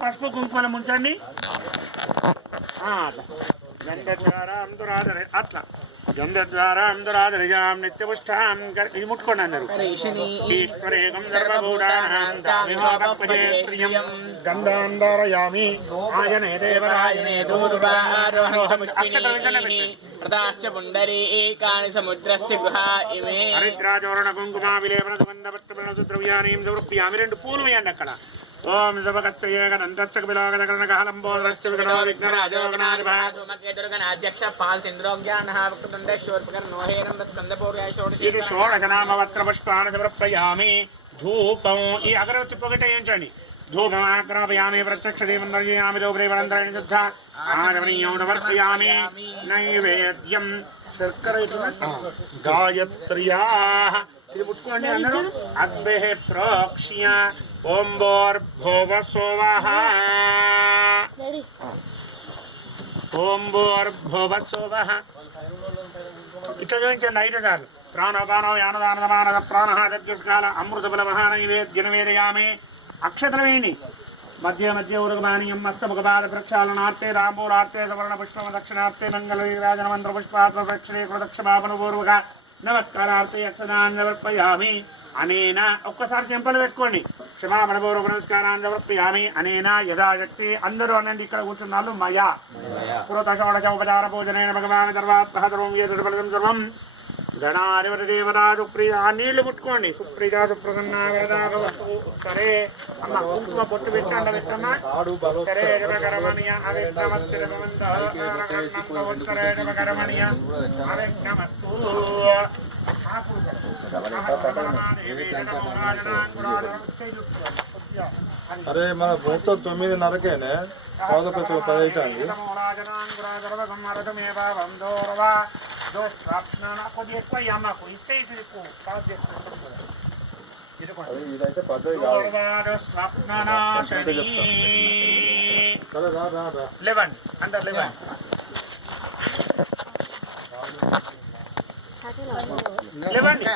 పసుపు కుంకుమల ముంచండి. గంధద్వారాంధురాధరి అట్లా గంధద్వారాంధురాధరిజాం నిత్యపుష్టాం ఇది ముట్టుకోండి అందరూ. ఈశ్వరేకం సర్వభూతానాం తామిహోపపదే ప్రియం గంధాంధారయామి ఆయనే దేవరాయనే ప్రదాశ్చ పుండరీకాని సముద్రస్య గృహా ఇమే హరిద్రాచోరణ కుంకుమా విలేపన సుగంధ ద్రవ్యాన్ని సమర్పయామి. 2 పూలు వేయండి అక్కడ. ఓం శుభకచ్చయేకనంతచ్చక బిలోకదకరణకహలంబోధరస్య విఘ్నో విఘ్నరాజోగణాధిపత్యక్ష పాల్ సింద్రోగ్యానః వక్రతుండేశ్వరపకర్ణోహేనం స్కందపూర్యాయ షోడశ పుష్పాన్ని సమర్పయామి. ధూపం ఈ అగరవత్తి పొగట ఏంటండి. ధూపమాగ్రాపయామి ప్రత్యక్ష దీపం దర్శయామి దోబ్రేవనంతరాయణ శుద్ధ ఆచమనీయం సమర్పయామి. నైవేద్యం శర్కర గాయత్ర్యా ఇది పుట్టుకోండి అందరూ. అగ్భే ప్రోక్ష్య ఓం భోర్భువస్సువః ఓం భోర్భువస్సువః ఇట్లా చూపించండి 5 సార్లు. ప్రాణోపానో యానదానమానద ప్రాణ దద్యస్కాల అమృత బలమహా నైవేద్య నివేదయామి. అక్షతలు వేయండి. మధ్య మధ్య ఉరగమానీయం మస్తముఖపాద ప్రక్షాళనార్థే రాంబూరార్థే సవర్ణ పుష్పమ దక్షిణార్థే మంగళ విరాజన మంత్ర పుష్పాత్మ ప్రక్షణే కృతక్షమాపనపూర్వక నమస్కారార్థే అక్షదాన్ని సమర్పయామి. అనేన ఒక్కసారి చెంపలు వేసుకోండి. క్షమాపణపూర్వక నమస్కారాన్ని సమర్పయామి. అనేన యథాశక్తి అందరూ అనండి. ఇక్కడ కూర్చున్నాళ్ళు మయా పురత షోడశోపచార పూజనైన భగవాన్ సర్వాత్మహతరం ఏదం సర్వం గణాధిపతి దేవరాజు ప్రియ. ఆ నీళ్లు ముట్టుకోండి. సుప్రియ సుప్రసన్న సరే అమ్మ కుంకుమ పొట్టు పెట్టండి. పెట్టమ్మా సరే జపకరమణీయ అవిఘ్నమస్తరమణీయ అవిఘ్నమస్తు. అరే మన మొత్తం 9:30కేనే 10:10 అవుతుంది. ఇదైతే పద్ధతి కాదు. లేవండి అందరు లేవండి.